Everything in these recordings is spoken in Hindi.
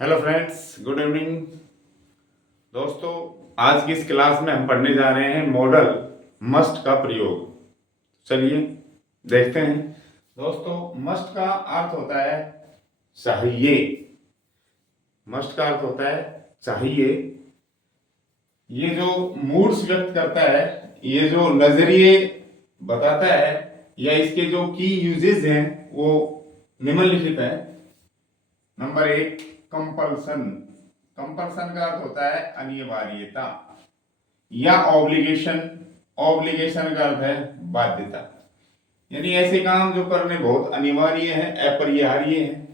हेलो फ्रेंड्स, गुड इवनिंग दोस्तों। आज की इस क्लास में हम पढ़ने जा रहे हैं मॉडल मस्ट का प्रयोग। चलिए देखते हैं। दोस्तों, मस्ट का अर्थ होता है चाहिए। मस्ट का अर्थ होता है चाहिए। ये जो मूड्स व्यक्त करता है, ये जो नजरिए बताता है, या इसके जो की यूजेस हैं वो निम्नलिखित है। नंबर एक, कंपल्सन। कंपल्सन का अर्थ होता है अनिवार्यता या ऑब्लिगेशन। ऑब्लिगेशन का अर्थ है बाध्यता, यानी ऐसे काम जो करने बहुत अनिवार्य है, अपरिहार्य है,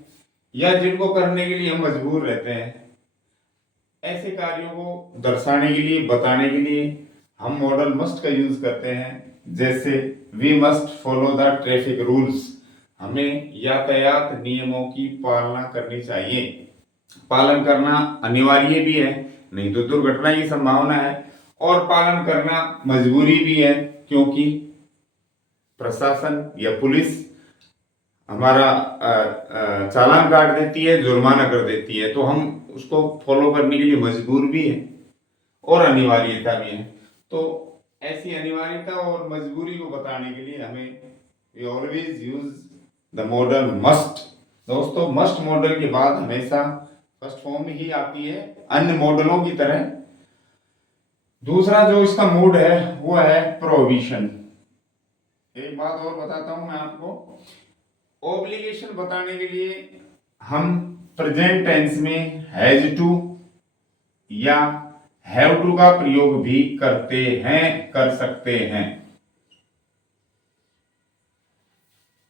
या जिनको करने के लिए हम मजबूर रहते हैं, ऐसे कार्यों को दर्शाने के लिए, बताने के लिए हम मॉडल मस्ट का यूज करते हैं। जैसे we must follow the traffic rules, हमें यातायात नियमों की पालना करनी चाहिए। पालन करना अनिवार्य भी है, नहीं तो दुर्घटना की संभावना है, और पालन करना मजबूरी भी है, क्योंकि प्रशासन या पुलिस हमारा चालान काट देती है, जुर्माना कर देती है, तो हम उसको फॉलो करने के लिए मजबूर भी है और अनिवार्यता भी है। तो ऐसी अनिवार्यता और मजबूरी को बताने के लिए हमें we always use the modal must. दोस्तों, मस्ट मॉडल के बाद हमेशा फर्स्ट फॉर्म ही आती है, अन्य मॉडलों की तरह। दूसरा जो इसका मोड है वो है प्रोहिबिशन। एक बात और बताता हूं मैं आपको। ऑब्लिगेशन बताने के लिए हम प्रेजेंट टेंस में हैज टू या हैव टू का प्रयोग भी करते हैं, कर सकते हैं।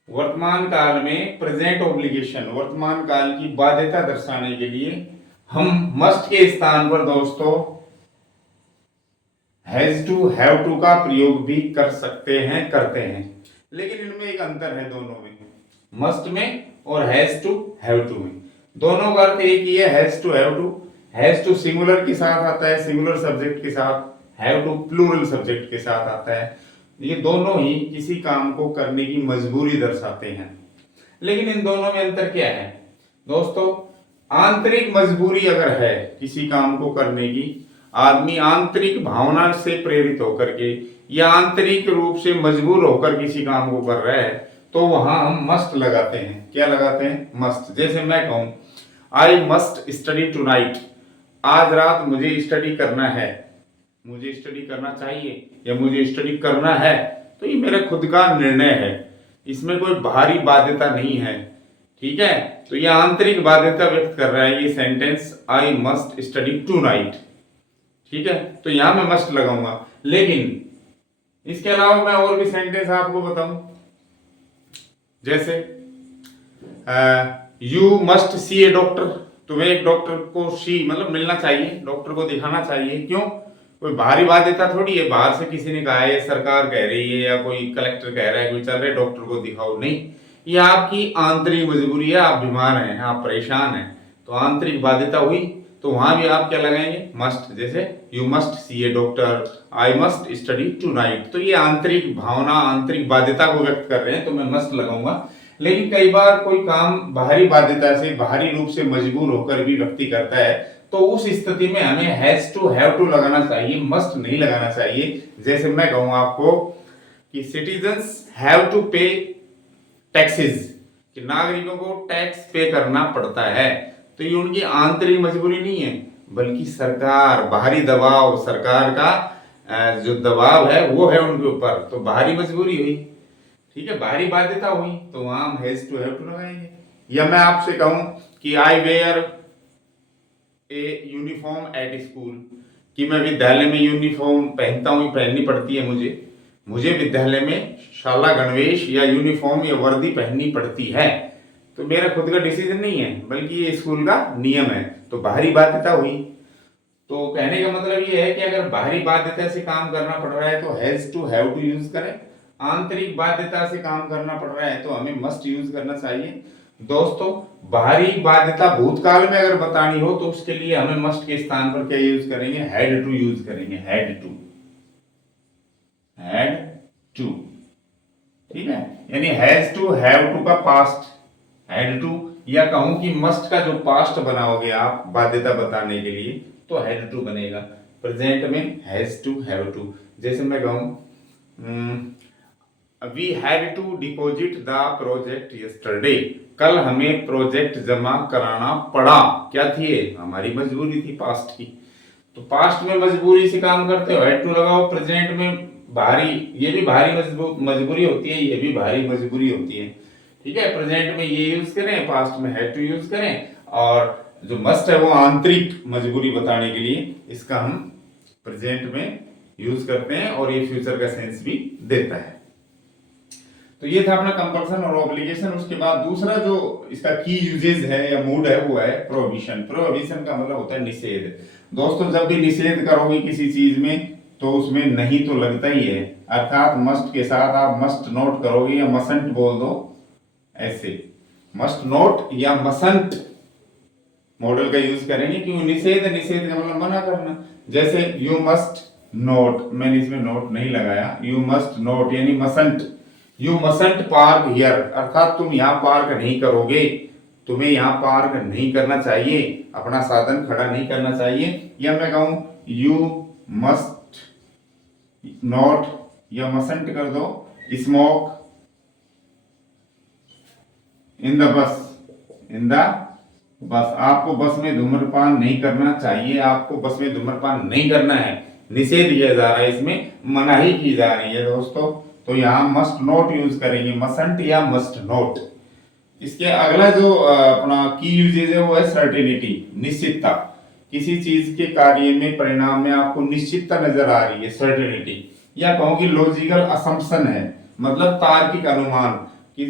वर्तमान काल में प्रेजेंट ऑब्लिगेशन, वर्तमान काल की बाध्यता दर्शाने के लिए हम मस्ट के स्थान पर दोस्तों हैज टू, हैव टू का प्रयोग भी कर सकते हैं, करते हैं। लेकिन इनमें एक अंतर है दोनों में, मस्ट में और हैज टू हैव टू में। दोनों का अर्थ एक ही है, has to have to. Has to singular के साथ आता है, सिंगुलर सब्जेक्ट के साथ। हैव टू प्लूरल सब्जेक्ट के साथ आता है। ये दोनों ही किसी काम को करने की मजबूरी दर्शाते हैं। लेकिन इन दोनों में अंतर क्या है दोस्तों? आंतरिक मजबूरी अगर है किसी काम को करने की, आदमी आंतरिक भावना से प्रेरित होकर के या आंतरिक रूप से मजबूर होकर किसी काम को कर रहा है, तो वहां हम मस्ट लगाते हैं। क्या लगाते हैं? मस्ट। जैसे मैं कहूं आई मस्ट स्टडी टुनाइट, आज रात मुझे स्टडी करना है, मुझे स्टडी करना चाहिए या मुझे स्टडी करना है, तो ये मेरा खुद का निर्णय है, इसमें कोई बाहरी बाध्यता नहीं है। ठीक है, तो ये आंतरिक बाध्यता व्यक्त कर रहा है ये sentence, I must study tonight. ठीक है, तो यहां मैं मस्ट लगाऊंगा। लेकिन इसके अलावा मैं और भी सेंटेंस आपको बताऊं, जैसे you must see A doctor, तुम्हें एक डॉक्टर को सी मतलब मिलना चाहिए, डॉक्टर को दिखाना चाहिए। क्यों? कोई बाहरी बाध्यता थोड़ी है, बाहर से किसी ने कहा है, सरकार कह रही है, या कोई कलेक्टर कह रहा है, कोई चल रहा है डॉक्टर को दिखाओ। नहीं, ये आपकी आंतरिक मजबूरी है, आप बीमार हैं, आप परेशान हैं, तो आंतरिक बाध्यता हुई, तो वहां भी आप क्या लगाएंगे? मस्ट। जैसे you must see A doctor, I must study tonight, तो ये आंतरिक भावना, आंतरिक बाध्यता को व्यक्त कर रहे हैं, तो मैं मस्ट लगाऊंगा। लेकिन कई बार कोई काम बाहरी बाध्यता से, बाहरी रूप से मजबूर होकर भी व्यक्ति करता है, तो उस स्थिति में हमें हैज टू हैव टू लगाना चाहिए, मस्ट नहीं लगाना चाहिए। जैसे मैं कहूं आपको कि सिटीजन्स हैव टू पे टैक्सेस, कि नागरिकों को टैक्स पे करना पड़ता है, तो ये उनकी आंतरिक मजबूरी नहीं है, बल्कि सरकार, बाहरी दबाव, सरकार का जो दबाव है वो है उनके ऊपर, तो बाहरी मजबूरी हुई। ठीक है, बाहरी बाध्यता हुई, तो वहां हम हैज टू हैव टू लगाएंगे। या मैं आपसे कहूं कि I wear a uniform at school, कि मैं विद्यालय में यूनिफॉर्म पहनता हूं, पहननी पड़ती है मुझे विद्यालय में शाला गणवेश या यूनिफॉर्म या वर्दी पहननी पड़ती है, तो मेरा खुद का डिसीजन नहीं है, बल्कि ये स्कूल का नियम है, तो बाहरी बाध्यता हुई। तो कहने का मतलब ये है कि अगर बाहरी बाध्यता से काम करना पड़ रहा है तो has to have to use करें, आंतरिक बाध्यता से काम करना पड़ रहा है तो हमें मस्ट यूज करना चाहिए। दोस्तों, बाहरी बाध्यता भूतकाल में अगर बतानी हो तो उसके लिए हमें मस्ट के स्थान पर क्या यूज करेंगे? हैड टू यूज करेंगे, हैड टू, हैड टू। ठीक है, यानी हैज टू हैव टू का पास्ट हैड टू, या कहूं कि मस्ट का जो पास्ट बनाओगे आप बाध्यता बताने के लिए तो हैड टू बनेगा। प्रेजेंट में हैज टू, हैव टू। जैसे मैं कहूं we had to deposit the project yesterday, कल हमें प्रोजेक्ट जमा कराना पड़ा। क्या थी ये? हमारी मजबूरी थी पास्ट की। तो पास्ट में मजबूरी से काम करते हो, हैड टू लगाओ। प्रेजेंट में भारी, ये भी भारी मजबूरी होती है, ये भी भारी मजबूरी होती है। ठीक है, प्रेजेंट में ये यूज करें, पास्ट में हैड टू यूज करें, और जो मस्ट है वो आंतरिक मजबूरी बताने के लिए इसका हम प्रेजेंट में यूज करते हैं, और ये फ्यूचर का सेंस भी देता है। तो ये था अपना कंपल्सन और ऑब्लिगेशन। उसके बाद दूसरा जो इसका की यूजेज है या मूड है वो है प्रोहिबिशन। प्रोहिबिशन का मतलब होता है निषेध। दोस्तों, जब भी निषेध करोगे किसी चीज में तो उसमें नहीं तो लगता ही है, अर्थात मस्ट के साथ आप मस्ट नोट करोगे या मसंट बोल दो, ऐसे मस्ट नोट या मसंट मॉडल का यूज करेंगे, क्योंकि निषेध, निषेध का मतलब मना करना। जैसे यू मस्ट नोट, मैंने इसमें नोट नहीं लगाया, यू मस्ट नोट यानी मसंट, यू मसंट पार्क हियर, अर्थात तुम यहाँ पार्क नहीं करोगे, तुम्हें यहाँ पार्क नहीं करना चाहिए, अपना साधन खड़ा नहीं करना चाहिए। या मैं कहूं यू मस्ट नॉट या मसंट कर दो smoke in the bus, in the bus, आपको बस में धूम्रपान नहीं करना चाहिए, आपको बस में धूम्रपान नहीं करना है, निषेध किया जा रहा है, इसमें मनाही की जा रही है दोस्तों। तो यहाँ मस्ट नोट यूज करेंगे, मसंट या मस्ट नोट। इसके अगला जो अपना की यूजेज है वो है सर्टेनिटी, निश्चितता। किसी चीज के कार्य में, परिणाम में आपको निश्चितता नजर आ रही है, सर्टेनिटी। या कहूँ कि लॉजिकल असम्पशन है, मतलब तार्किक अनुमान, कि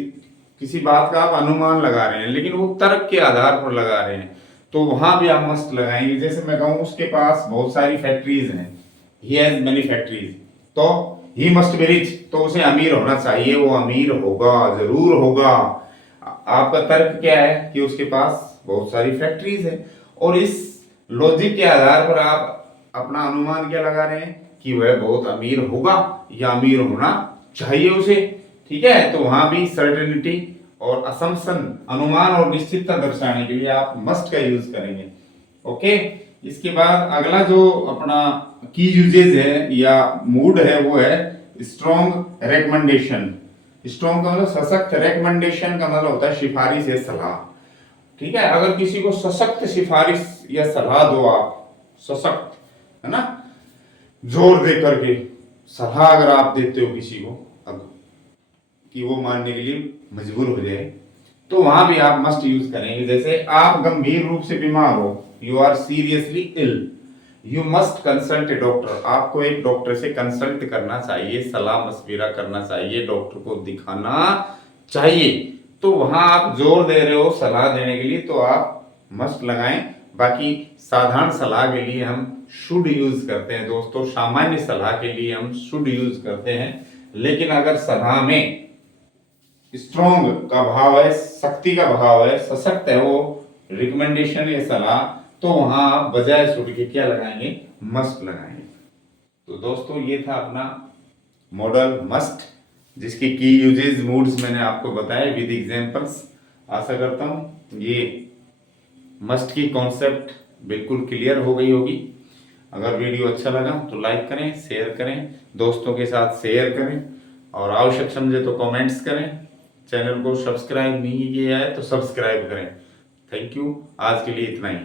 किसी बात का आप अनुमान लगा रहे हैं लेकिन वो तर्क के आधार पर लगा रहे हैं, तो वहां भी आप मस्ट लगाएंगे। जैसे मैं कहूँ उसके पास बहुत सारी फैक्ट्रीज हैं, ही हैज मेनी फैक्ट्रीज, तो ही मस्ट बी रिच, तो उसे अमीर होना चाहिए, वो अमीर होगा, जरूर होगा। आपका तर्क क्या है कि उसके पास बहुत सारी फैक्ट्रीज है, और इस लॉजिक के आधार पर आप अपना अनुमान क्या लगा रहे हैं कि वह बहुत अमीर होगा या अमीर होना चाहिए उसे। ठीक है, तो वहां भी सर्टेनिटी और असम्पशन, अनुमान और निश्चितता दर्शाने के लिए आप मस्ट का यूज करेंगे। ओके, इसके बाद अगला जो अपना की यूजेज है या मूड है वो है स्ट्रॉन्ग रेकमेंडेशन। स्ट्रॉन्ग का मतलब सशक्त, रेकमेंडेशन का मतलब होता है सिफारिश या सलाह। ठीक है, अगर किसी को सशक्त सिफारिश या सलाह दो आप, सशक्त है ना, जोर दे करके सलाह अगर आप देते हो किसी को कि वो मानने के लिए मजबूर हो जाए, तो वहां भी आप मस्ट यूज करेंगे। जैसे आप गंभीर रूप से बीमार हो, you are seriously ill, you must consult a doctor, आपको एक डॉक्टर से कंसल्ट करना चाहिए, सलाह मशविरा करना चाहिए, डॉक्टर को दिखाना चाहिए। तो वहां आप जोर दे रहे हो सलाह देने के लिए, तो आप मस्ट लगाएं। बाकी साधारण सलाह के लिए हम शुड यूज करते हैं दोस्तों, सामान्य सलाह के लिए हम शुड यूज करते हैं। लेकिन अगर सलाह में स्ट्रॉन्ग का भाव है, शक्ति का भाव है, सशक्त है वो रिकमेंडेशन या सलाह, तो वहां आप बजाय शुड के क्या लगाएंगे, मस्ट लगाएंगे। तो दोस्तों ये था अपना मॉडल मस्ट, जिसकी की यूजेज मूड्स मैंने आपको बताए विद एग्जांपल्स। आशा करता हूं ये मस्ट की कॉन्सेप्ट बिल्कुल क्लियर हो गई होगी। अगर वीडियो अच्छा लगा तो लाइक करें, शेयर करें, दोस्तों के साथ शेयर करें, और आवश्यक समझे तो कमेंट्स करें। चैनल को सब्सक्राइब नहीं किया है तो सब्सक्राइब करें। थैंक यू, आज के लिए इतना ही।